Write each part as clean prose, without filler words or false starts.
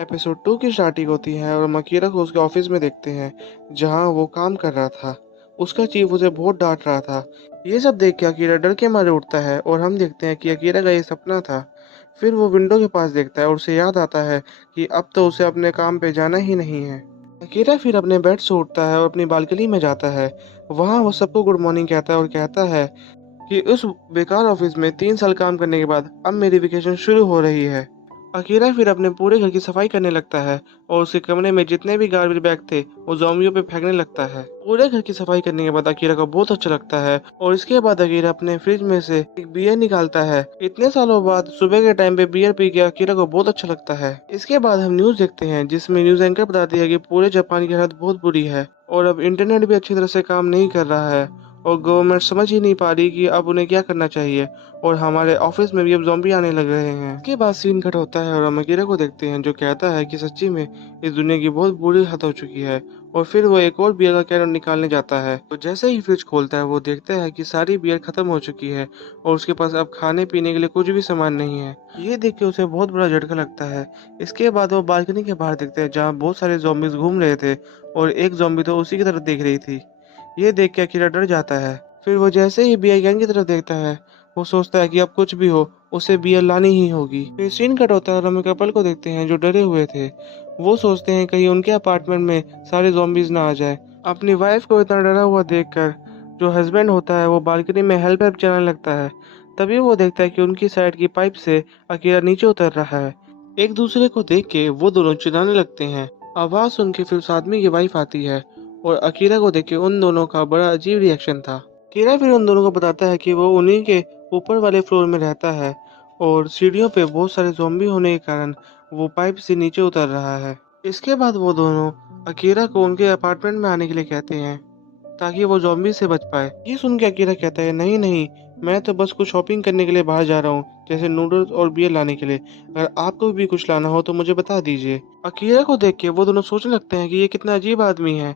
Episode 2 की starting होती है और हम अकीरा को उसके ऑफिस में देखते हैं, जहां वो काम कर रहा था। उसका चीफ उसे बहुत डांट रहा था। ये सब देख के अकीरा डर के मारे उठता है और हम देखते हैं कि अकीरा का ये सपना था। फिर वो विंडो के पास देखता है और उसे याद आता है कि अब तो उसे अपने काम पे जाना ही नहीं है। अकीरा फिर अपने बेड से उठता है और अपनी बालकनी में जाता है। वहां वो सबको गुड मॉर्निंग कहता है और कहता है कि उस बेकार ऑफिस में 3 साल काम करने के बाद अब मेरी वेकेशन शुरू हो रही है। अकीरा फिर अपने पूरे घर की सफाई करने लगता है और उसके कमरे में जितने भी गार्बेज बैग थे वो ज़ोंबियों पे फेंकने लगता है। पूरे घर की सफाई करने के बाद अकीरा को बहुत अच्छा लगता है और इसके बाद अकीरा अपने फ्रिज में से एक बियर निकालता है। इतने सालों बाद सुबह के टाइम पे बियर पी के अकीरा को बहुत अच्छा लगता है। इसके बाद हम न्यूज़ देखते हैं, जिसमें न्यूज़ एंकर बताती है कि पूरे जापान की हालत बहुत बुरी है और अब इंटरनेट भी अच्छी तरह से काम नहीं कर रहा है और गवर्नमेंट समझ ही नहीं पा रही कि अब उन्हें क्या करना चाहिए और हमारे ऑफिस में भी अब ज़ॉम्बी आने लग रहे हैं। इसके बाद सीन कट होता है और हम अकीरा को देखते हैं, जो कहता है कि सच्ची में इस दुनिया की बहुत बुरी हद हो चुकी है। और फिर वो एक और बियर का कैन निकालने जाता है, तो जैसे ही फ्रिज खोलता है वो देखता है कि सारी बियर खत्म हो चुकी है और उसके पास अब खाने पीने के लिए कुछ भी सामान नहीं है। ये देख के उसे बहुत बड़ा झटका लगता है। इसके बाद वो बालकनी के बाहर देखते हैं, जहाँ बहुत सारे ज़ॉम्बीज घूम रहे थे और एक ज़ॉम्बी तो उसी की तरफ देख रही थी। ये देख के अकीरा डर जाता है। फिर वो जैसे ही बियर गैंग की तरफ देखता है, वो सोचता है कि अब कुछ भी हो उसे बियर लानी ही होगी। फिर सीन कट होता है और हम एक कपल को देखते हैं जो डरे हुए थे। वो सोचते हैं कहीं उनके अपार्टमेंट में सारे zombies ना आ जाए। अपनी वाइफ को इतना डरा हुआ देखकर जो हस्बैंड होता है वो बालकनी में हेल्प हेल्प चलाने लगता है। तभी वो देखता है कि उनकी साइड की पाइप से अकीरा नीचे उतर रहा है। एक दूसरे को देख के वो दोनों चिल्लाने लगते हैं। आवाज सुन के फिर उस आदमी की वाइफ आती है और अकीरा को देख के उन दोनों का बड़ा अजीब रिएक्शन था। अकीरा फिर उन दोनों को बताता है कि वो उन्हीं के ऊपर वाले फ्लोर में रहता है और सीढ़ियों पे बहुत सारे ज़ॉम्बी होने के कारण वो पाइप से नीचे उतर रहा है। इसके बाद वो दोनों अकीरा को उनके अपार्टमेंट में आने के लिए कहते हैं, ताकि वो ज़ॉम्बी से बच पाए। ये सुन के अकीरा कहता है, नहीं नहीं, मैं तो बस कुछ शॉपिंग करने के लिए बाहर जा रहा हूँ, जैसे नूडल्स और बियर लाने के लिए। अगर आपको भी कुछ लाना हो तो मुझे बता दीजिए। अकीरा को देख के वो दोनों सोचने लगते हैं कि ये कितना अजीब आदमी है।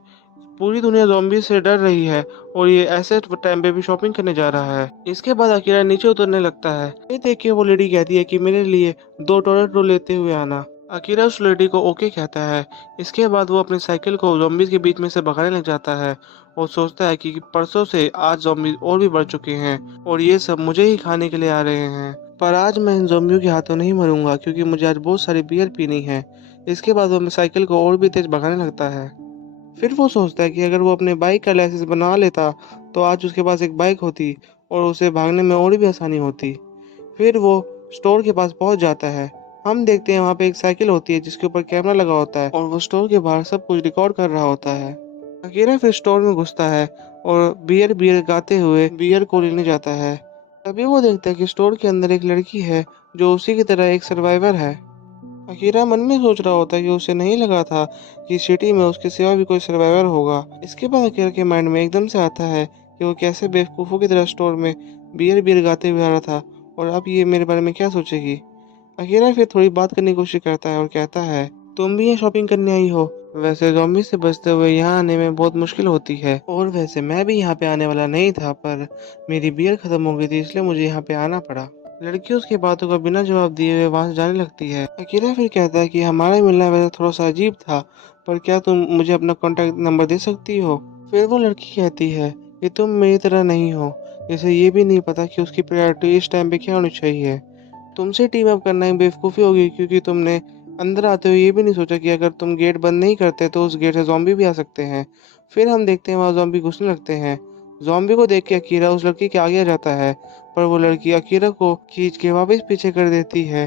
पूरी दुनिया ज़ॉम्बी से डर रही है और ये ऐसे टाइम पे भी शॉपिंग करने जा रहा है। इसके बाद अकीरा नीचे उतरने लगता है। ये देख के वो लेडी कहती है कि मेरे लिए 2 टॉयलेट रोल लेते हुए आना। अकीरा उस लेडी को ओके कहता है। इसके बाद वो अपनी साइकिल को ज़ॉम्बीज़ के बीच में से भगाने लग जाता है और सोचता है कि परसों से आज ज़ॉम्बीज़ और भी बढ़ चुके हैं और ये सब मुझे ही खाने के लिए आ रहे हैं। पर आज मैं इन ज़ॉम्बियों के हाथों नहीं मरूंगा, क्योंकि मुझे आज बहुत सारी बियर पीनी है। इसके बाद वो अपनी साइकिल को और भी तेज भगाने लगता है। फिर वो सोचता है कि अगर वो अपने बाइक का लाइसेंस बना लेता तो आज उसके पास एक बाइक होती और उसे भागने में और भी आसानी होती। फिर वो स्टोर के पास पहुंच जाता है। हम देखते हैं वहाँ पे एक साइकिल होती है जिसके ऊपर कैमरा लगा होता है और वो स्टोर के बाहर सब कुछ रिकॉर्ड कर रहा होता है। अकीरा फिर स्टोर में घुसता है और बियर बियर गाते हुए बियर को लेने जाता है। तभी वो देखता है कि स्टोर के अंदर एक लड़की है जो उसी की तरह एक सर्वाइवर है। अकीरा मन में सोच रहा होता है कि उसे नहीं लगा था कि सिटी में उसके सिवा भी कोई सर्वाइवर होगा। इसके बाद अकीरा के माइंड में एकदम से आता है कि वो कैसे बेवकूफ़ों की तरह स्टोर में बियर बियर गाते हुए आ रहा था और अब ये मेरे बारे में क्या सोचेगी। अकीरा फिर थोड़ी बात करने की कोशिश करता है और कहता है, तुम भी यहाँ शॉपिंग करने आई हो? वैसे ज़ॉम्बी से बचते हुए यहाँ आने में बहुत मुश्किल होती है और वैसे मैं भी यहाँ पे आने वाला नहीं था, पर मेरी बियर खत्म हो गई थी इसलिए मुझे यहाँ पे आना पड़ा। लड़की उसकी बातों का बिना जवाब दिए हुए वहां से जाने लगती है। अकीरा फिर कहता है कि हमारा मिलना वैसे थोड़ा सा अजीब था, पर क्या तुम मुझे अपना कॉन्टैक्ट नंबर दे सकती हो? फिर वो लड़की कहती है कि तुम मेरी तरह नहीं हो, इसे ये भी नहीं पता कि उसकी प्रायोरिटी इस टाइम पे क्या होनी चाहिए। तुमसे टीम अप करना एक बेवकूफ़ी होगी, क्योंकि तुमने अंदर आते हुए ये भी नहीं सोचा कि अगर तुम गेट बंद नहीं करते तो उस गेट से ज़ॉम्बी भी आ सकते हैं। फिर हम देखते हैं वहाँ ज़ॉम्बी घुसने लगते हैं। ज़ॉम्बी को देख के अकीरा उस लड़की के आगे आ जाता है, पर वो लड़की अकीरा को खींच के वापस पीछे कर देती है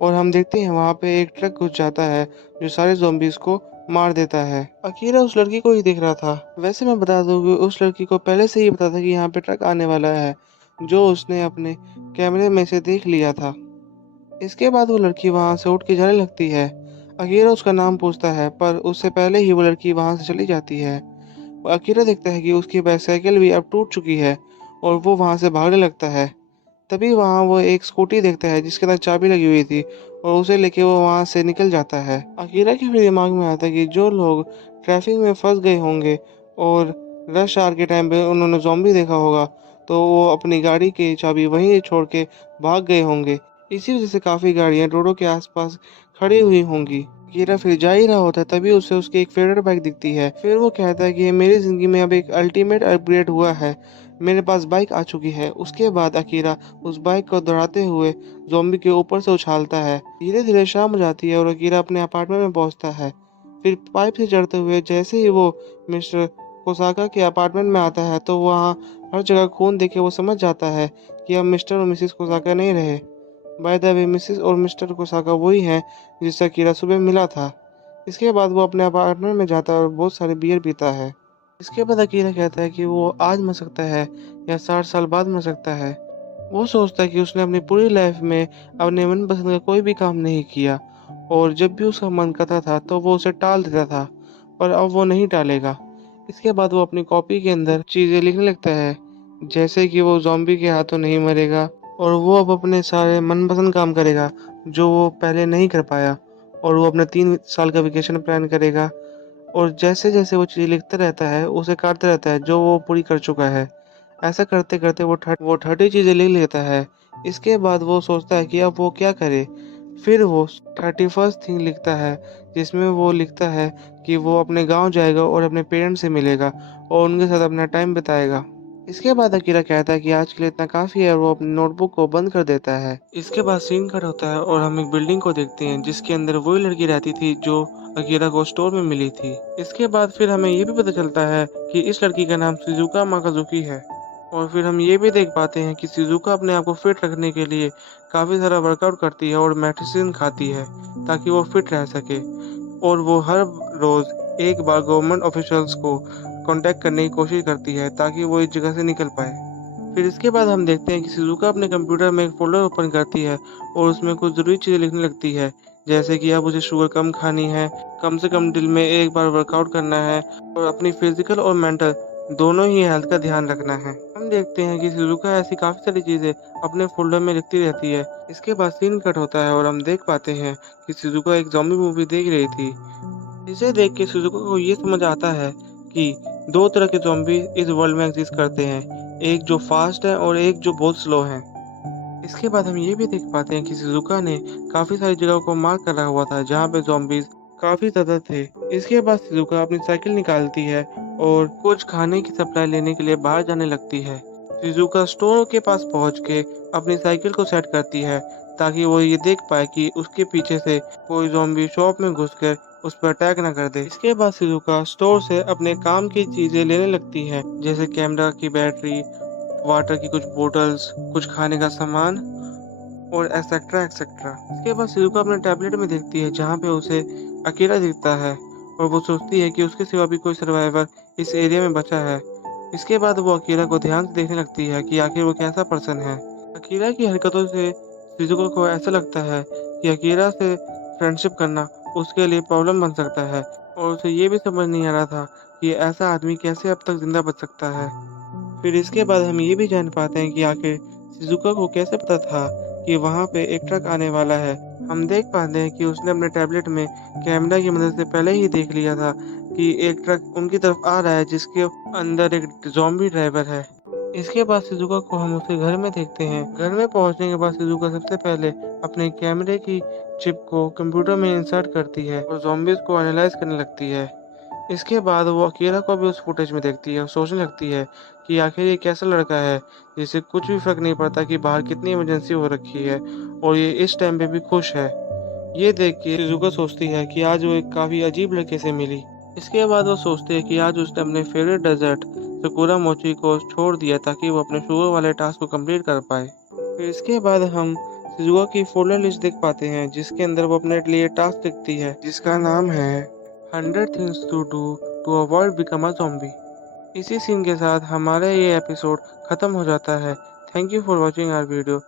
और हम देखते हैं वहाँ पे एक ट्रक घुस जाता है जो सारे ज़ॉम्बीज़ को मार देता है। अकीरा उस लड़की को ही देख रहा था। वैसे मैं बता दूं कि उस लड़की को पहले से ही पता था कि यहाँ पे ट्रक आने वाला है, जो उसने अपने कैमरे में से देख लिया था। इसके बाद वो लड़की वहां से उठ के जाने लगती है। अकीरा उसका नाम पूछता है, पर उससे पहले ही वो लड़की वहां से चली जाती है। अकीरा देखता है कि उसकी बाइसाइकिल भी अब टूट चुकी है और वो वहां से भागने लगता है। तभी वहां वो एक स्कूटी देखता है जिसके अंदर चाबी लगी हुई थी और उसे लेके वो वहां से निकल जाता है। अकीरा के फिर दिमाग में आता है कि जो लोग ट्रैफिक में फंस गए होंगे और रश आवर के टाइम पे उन्होंने ज़ॉम्बी देखा होगा, तो वो अपनी गाड़ी की चाबी वहीं छोड़ के भाग गए होंगे। इसी वजह से काफ़ी गाड़ियां रोडों के आसपास खड़ी हुई होंगी। अकीरा फिर जा ही रहा होता है, तभी उसे उसकी एक फेवरेट बाइक दिखती है। फिर वो कहता है कि मेरी ज़िंदगी में अब एक अल्टीमेट अपग्रेड हुआ है, मेरे पास बाइक आ चुकी है। उसके बाद अकीरा उस बाइक को दौड़ाते हुए ज़ॉम्बी के ऊपर से उछालता है। धीरे-धीरे शाम हो जाती है और अकीरा अपने अपार्टमेंट में पहुँचता है। फिर पाइप से चढ़ते हुए जैसे ही वो मिस्टर कोसाका के अपार्टमेंट में आता है, तो वहाँ हर जगह खून देख के वो समझ जाता है कि अब मिस्टर और मिसेस कोसाका नहीं रहे। बाय द वे, मिसेस और मिस्टर कोसाका वही हैं जिससे अकीरा सुबह मिला था। इसके बाद वो अपने अपार्टमेंट में जाता है और बहुत सारे बियर पीता है। इसके बाद अकीरा कहता है कि वो आज मर सकता है या 60 साल बाद मर सकता है। वो सोचता है कि उसने अपनी पूरी लाइफ में अपने मनपसंद का कोई भी काम नहीं किया और जब भी उसका मन करता था तो वो उसे टाल देता था, पर अब वो नहीं टालेगा। इसके बाद वो अपनी कॉपी के अंदर चीज़ें लिखने लगता है, जैसे कि वो ज़ॉम्बी के हाथों नहीं मरेगा और वो अब अपने सारे मनपसंद काम करेगा जो वो पहले नहीं कर पाया, और वो अपना 3 साल का वेकेशन प्लान करेगा और जैसे-जैसे वो चीज़ें लिखता रहता है, उसे काटता रहता है जो वो पूरी कर चुका है। ऐसा करते-करते वो 30 चीज़ें लिख लेता है। इसके बाद वो सोचता है कि अब वो क्या करे? फिर वो 31st थिंग लिखता है, जिसमें वो लिखता है कि वो अपने गाँव जाएगा और अपने पेरेंट्स से मिलेगा और उनके साथ अपना टाइम बिताएगा। इसके बाद अकीरा कहता है कि आज के लिए इतना काफ़ी है और वो अपनी नोटबुक को बंद कर देता है। इसके बाद सीन कट होता है और हम एक बिल्डिंग को देखते हैं जिसके अंदर वही लड़की रहती थी जो अकीरा को स्टोर में मिली थी। इसके बाद फिर हमें ये भी पता चलता है कि इस लड़की का नाम शिज़ुका माकाज़ुकी है। और फिर हम ये भी देख पाते हैं कि शिज़ुका अपने आप को फिट रखने के लिए काफ़ी सारा वर्कआउट करती है और मेडिसिन खाती है ताकि वो फिट रह सके। और वो हर रोज़ एक बार गवर्नमेंट ऑफिशियल्स को कॉन्टैक्ट करने की कोशिश करती है ताकि वो इस जगह से निकल पाए। फिर इसके बाद हम देखते हैं कि शिज़ुका अपने कंप्यूटर में एक फ़ोल्डर ओपन करती है और उसमें कुछ ज़रूरी चीज़ें लिखने लगती है, जैसे कि अब उसे शुगर कम खानी है, कम से कम दिन में 1 बार वर्कआउट करना है और अपनी फ़िज़िकल और मेंटल दोनों ही हेल्थ का ध्यान रखना है। हम देखते हैं कि शिज़ुका ऐसी काफ़ी सारी चीज़ें अपने फ़ोल्डर में लिखती रहती है। इसके बाद सीन कट होता है और हम देख पाते हैं कि शिज़ुका एक ज़ॉम्बी मूवी देख रही थी। इसे देख के शिज़ुका को ये समझ आता है कि 2 तरह के ज़ॉम्बी इस वर्ल्ड में एक्सिस्ट करते हैं, एक जो फ़ास्ट है और एक जो बहुत स्लो है। इसके बाद हम ये भी देख पाते हैं कि शिज़ुका ने काफ़ी सारी जगहों को मार्क करा हुआ था जहाँ पे ज़ॉम्बीज़ काफ़ी ज़्यादा थे। इसके बाद शिज़ुका अपनी साइकिल निकालती है और कुछ खाने की सप्लाई लेने के लिए बाहर जाने लगती है। शिज़ुका स्टोर के पास पहुँच के अपनी साइकिल को सेट करती है ताकि वो ये देख पाए कि उसके पीछे से कोई ज़ॉम्बी शॉप में घुसकर उस पर अटैक ना कर दे। इसके बाद शिज़ुका स्टोर से अपने काम की चीज़ें लेने लगती है, जैसे कैमरा की बैटरी, वाटर की कुछ बोतल्स, कुछ खाने का सामान और एक्सेट्रा एक्सेट्रा। इसके बाद शिज़ुका अपने टैबलेट में देखती है जहाँ पे उसे अकेला दिखता है और वो सोचती है कि उसके सिवा भी कोई सर्वाइवर इस एरिया में बचा है। इसके बाद वो अकीरा को ध्यान से देखने लगती है कि आखिर वो कैसा पर्सन है। अकीरा की हरकतों से शिज़ुका को ऐसा लगता है कि अकीरा से फ्रेंडशिप करना उसके लिए प्रॉब्लम बन सकता है और उसे ये भी समझ नहीं आ रहा था कि ऐसा आदमी कैसे अब तक ज़िंदा बच सकता है। फिर इसके बाद हम ये भी जान पाते हैं कि आखिर शिज़ुका को कैसे पता था कि वहाँ पे एक ट्रक आने वाला है। हम देख पाते हैं कि उसने अपने टैबलेट में कैमरा की मदद से पहले ही देख लिया था कि एक ट्रक उनकी तरफ आ रहा है जिसके अंदर एक ज़ॉम्बी ड्राइवर है। इसके बाद शिज़ुका को हम उसके घर में देखते हैं। घर में पहुँचने के बाद शिज़ुका सबसे पहले अपने कैमरे की चिप को कंप्यूटर में इंसर्ट करती है और ज़ॉम्बीज़ को एनालाइज़ करने लगती है। इसके बाद वो अकीरा को भी उस फुटेज में देखती है और सोचने लगती है कि आखिर ये कैसा लड़का है जिसे कुछ भी फ़र्क नहीं पड़ता कि बाहर कितनी इमरजेंसी हो रखी है और ये इस टाइम पे भी खुश है। ये देख के शिज़ुका सोचती है कि आज वो एक काफ़ी अजीब लड़के से मिली। इसके बाद वो सोचती है कि आज उसने अपने फेवरेट डेज़र्ट सकुरा मोची को छोड़ दिया ताकि वो अपने शुगर वाले टास्क को कंप्लीट कर पाए। फिर इसके बाद हम शिज़ुका की फ़ोल्डर लिस्ट देख पाते हैं जिसके अंदर वो अपने लिए टास्क लिखती है जिसका नाम है 100 things to do to avoid become a zombie. इसी सीन के साथ हमारा ये एपिसोड ख़त्म हो जाता है। Thank you for watching our video.